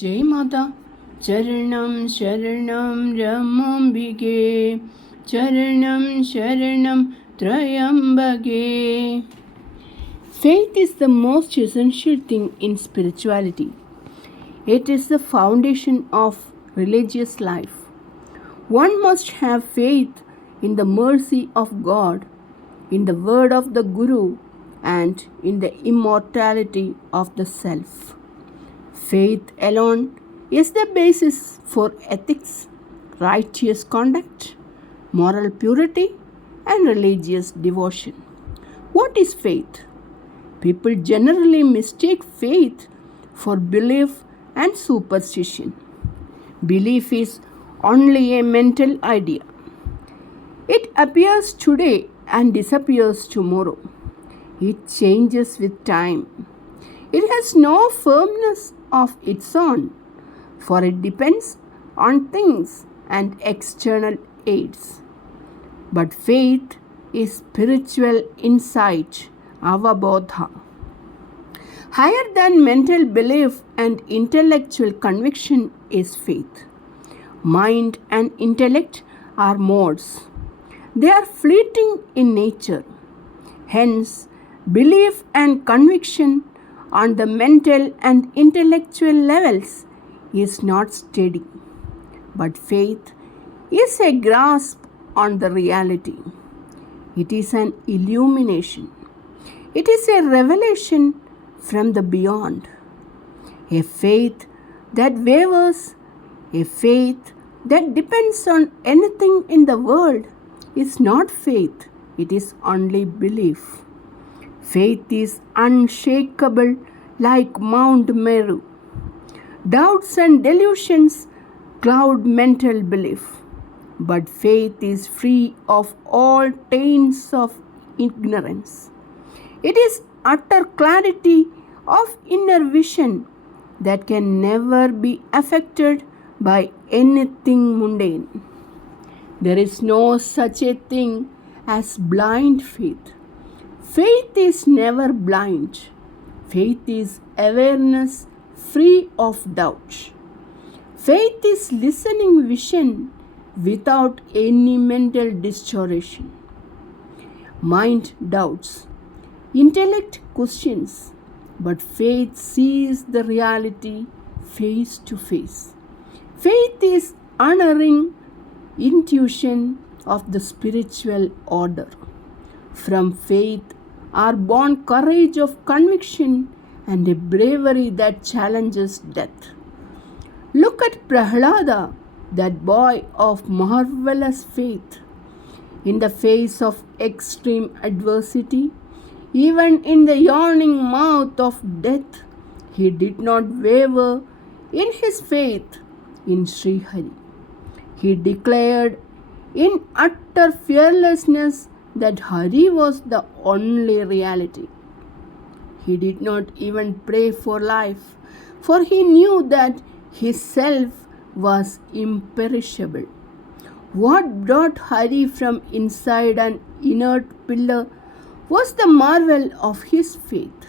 Jai Mata, Charanam Sharanam Ramambige, Charanam Sharanam Trayambage. Faith is the most essential thing in spirituality. It is the foundation of religious life. One must have faith in the mercy of God, in the word of the Guru, and in the immortality of the self. Faith alone is the basis for ethics, righteous conduct, moral purity, and religious devotion. What is faith? People generally mistake faith for belief and superstition. Belief is only a mental idea. It appears today and disappears tomorrow. It changes with time. It has no firmness of its own, for it depends on things and external aids. But faith is spiritual insight, avabodha. Higher than mental belief and intellectual conviction is faith. Mind and intellect are modes. They are fleeting in nature. Hence, belief and conviction on the mental and intellectual levels is not steady. But faith is a grasp on the reality. It is an illumination. It is a revelation from the beyond. A faith that wavers, a faith that depends on anything in the world is not faith, it is only belief. Faith is unshakable like Mount Meru. Doubts and delusions cloud mental belief, but faith is free of all taints of ignorance. It is utter clarity of inner vision that can never be affected by anything mundane. There is no such a thing as blind faith. Faith is never blind. Faith is awareness free of doubt. Faith is listening vision without any mental distortion. Mind doubts. Intellect questions. But faith sees the reality face to face. Faith is unerring intuition of the spiritual order. From faith are born courage of conviction and a bravery that challenges death. Look at Prahlada, that boy of marvelous faith. In the face of extreme adversity, even in the yawning mouth of death, he did not waver in his faith in Sree Hari. He declared in utter fearlessness that Hari was the only reality. He did not even pray for life, for he knew that his self was imperishable. What brought Hari from inside an inert pillar was the marvel of his faith.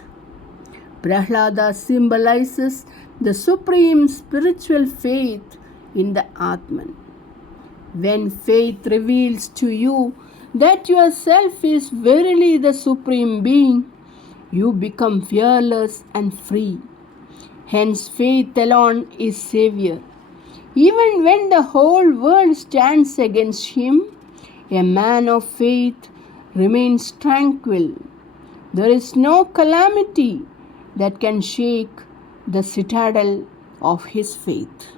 Prahlada symbolizes the supreme spiritual faith in the Atman. When faith reveals to you that yourself is verily the Supreme Being, you become fearless and free. Hence, faith alone is Savior. Even when the whole world stands against him, a man of faith remains tranquil. There is no calamity that can shake the citadel of his faith.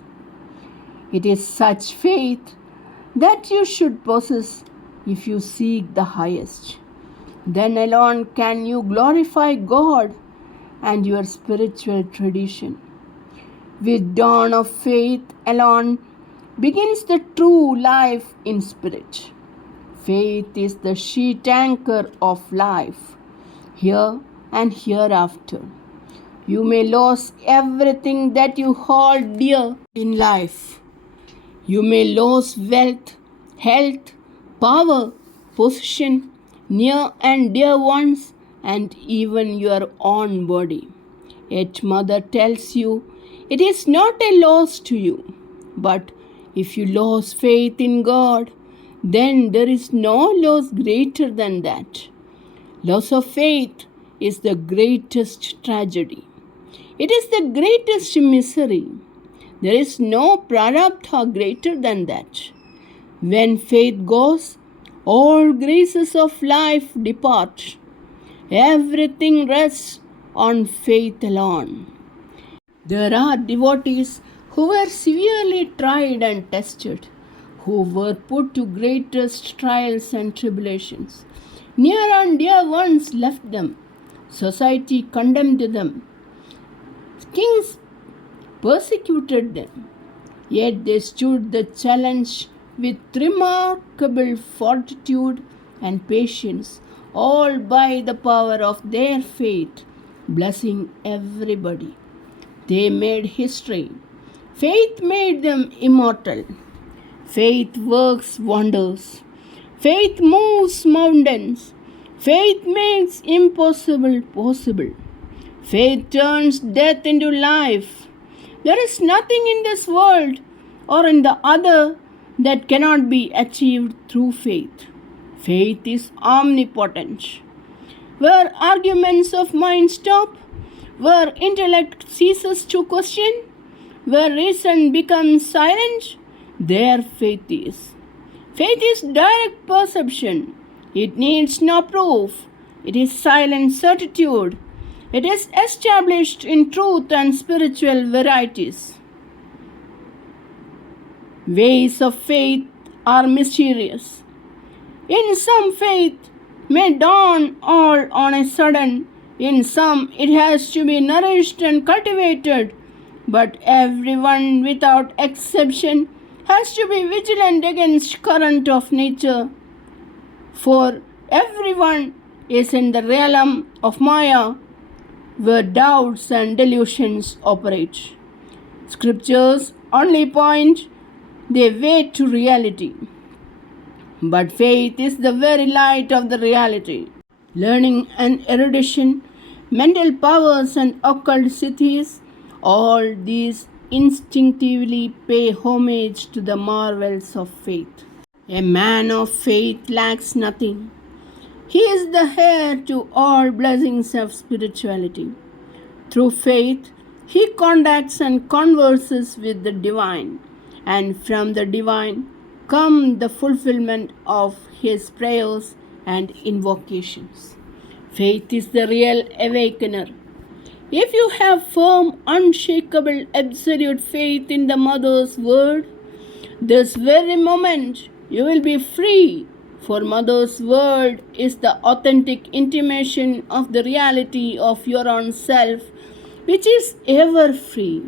It is such faith that you should possess if you seek the highest. Then alone can you glorify God and your spiritual tradition. With dawn of faith alone begins the true life in spirit. Faith is the sheet anchor of life, here and hereafter. You may lose everything that you hold dear in life. You may lose wealth, health, power, position, near and dear ones, and even your own body. Yet Mother tells you, It is not a loss to you. But if you lose faith in God, then there is no loss greater than that. Loss of faith is the greatest tragedy. It is the greatest misery. There is no prarabdha greater than that. When faith goes, all graces of life depart. Everything rests on faith alone. There are devotees who were severely tried and tested, who were put to greatest trials and tribulations. Near and dear ones left them. Society condemned them. Kings persecuted them. Yet they stood the challenge with remarkable fortitude and patience, all by the power of their faith, blessing everybody. They made history. Faith made them immortal. Faith works wonders. Faith moves mountains. Faith makes impossible possible. Faith turns death into life. There is nothing in this world or in the other that cannot be achieved through faith. Faith is omnipotent. Where arguments of mind stop, where intellect ceases to question, where reason becomes silent, there faith is. Faith is direct perception. It needs no proof. It is silent certitude. It is established in truth and spiritual verities. Ways of faith are mysterious. In some, faith may dawn all on a sudden. In some, it has to be nourished and cultivated. But everyone, without exception, has to be vigilant against current of nature. For everyone is in the realm of Maya, where doubts and delusions operate. Scriptures only point their way to reality. But faith is the very light of the reality. Learning and erudition, mental powers and occult siddhis, all these instinctively pay homage to the marvels of faith. A man of faith lacks nothing. He is the heir to all blessings of spirituality. Through faith, he contacts and converses with the divine, and from the divine come the fulfillment of his prayers and invocations. Faith is the real awakener. If you have firm, unshakable, absolute faith in the Mother's word, this very moment you will be free, for Mother's word is the authentic intimation of the reality of your own self, which is ever free.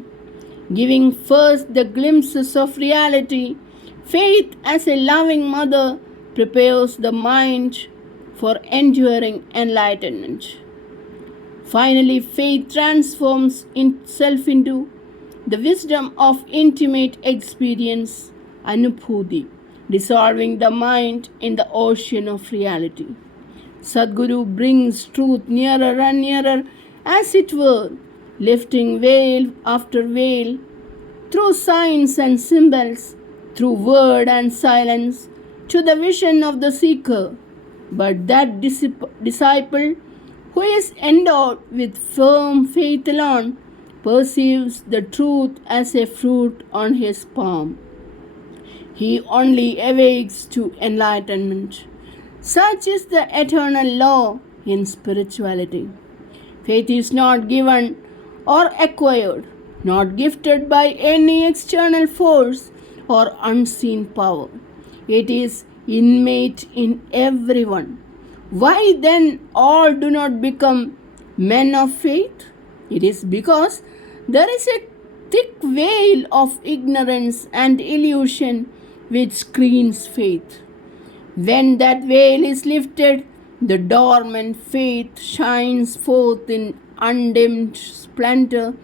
Giving first the glimpses of reality, faith as a loving mother prepares the mind for enduring enlightenment. Finally, faith transforms itself into the wisdom of intimate experience, anubhuti, dissolving the mind in the ocean of reality. Sadguru brings truth nearer and nearer, as it were, lifting veil after veil, through signs and symbols, through word and silence, to the vision of the seeker. But that disciple who is endowed with firm faith alone perceives the truth as a fruit on his palm. He only awakes to enlightenment. Such is the eternal law in spirituality. Faith is not given or acquired, not gifted by any external force or unseen power. It is innate in everyone. Why then all do not become men of faith? It is because there is a thick veil of ignorance and illusion which screens faith. When that veil is lifted, the dormant faith shines forth in undimmed splendor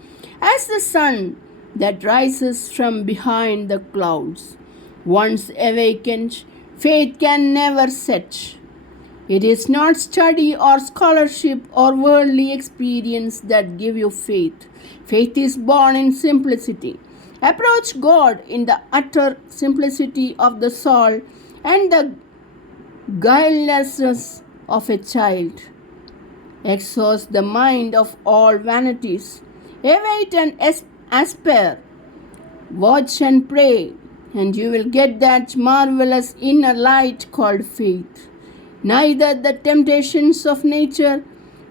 as the sun that rises from behind the clouds. Once awakened, faith can never set. It is not study or scholarship or worldly experience that give you faith. Faith is born in simplicity. Approach God in the utter simplicity of the soul and the guilelessness of a child. Exhaust the mind of all vanities. Await and aspire. Watch and pray, and you will get that marvelous inner light called faith. Neither the temptations of nature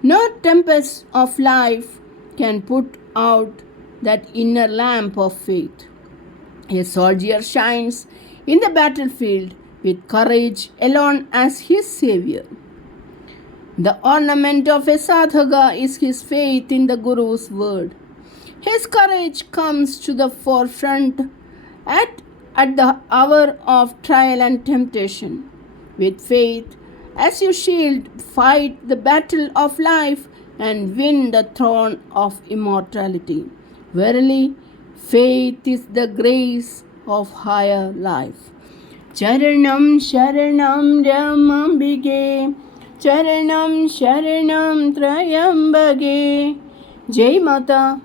nor tempests of life can put out that inner lamp of faith. A soldier shines in the battlefield with courage alone as his savior. The ornament of a sadhaka is his faith in the Guru's word. His courage comes to the forefront at the hour of trial and temptation. With faith, as you shield, fight the battle of life and win the throne of immortality. Verily, faith is the grace of higher life. Charanam Sharanam Ramambige, Charanam Sharanam Trayambage. Jai Mata.